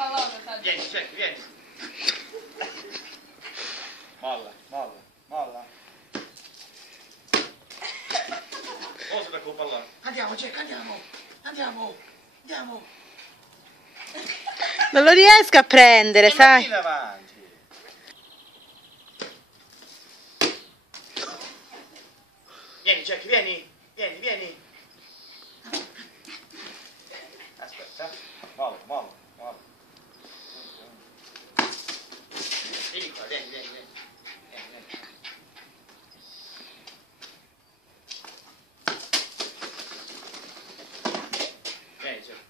pallone, sai. Vieni, Jack, vieni. Molla, molla, molla. Oh, si tocca un pallone. Andiamo, Jack, andiamo. Andiamo. Andiamo. Non lo riesco a prendere, sai? Vieni avanti. Vieni, Jack, vieni. Vieni, vieni. Aspetta. Molla, molla, molla. Vieni qua, vieni, vieni, vieni. Vieni, vieni. Vieni, Jack.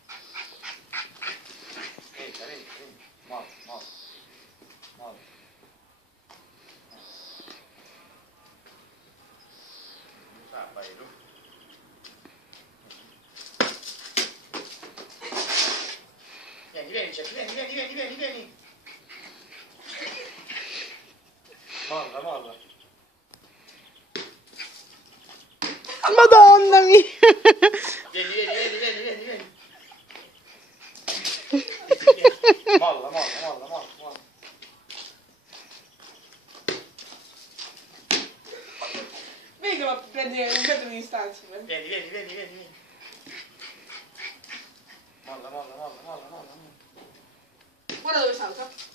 Vieni, vieni, vieni. Molla, molla. Molla. Vai, tu. Vieni, vieni, Jack, vieni, vieni, vieni, vieni, vieni. Molla, molla. Madonna mia! Vieni, vieni, vieni, vieni, vieni, vieni. Vieni. Molla, molla, molla, molla, molla. Vedi che lo prendi un metro di distanza. Vieni, vieni, vieni, vieni, vieni. Molla, molla, molla, molla, molla. Guarda dove salta.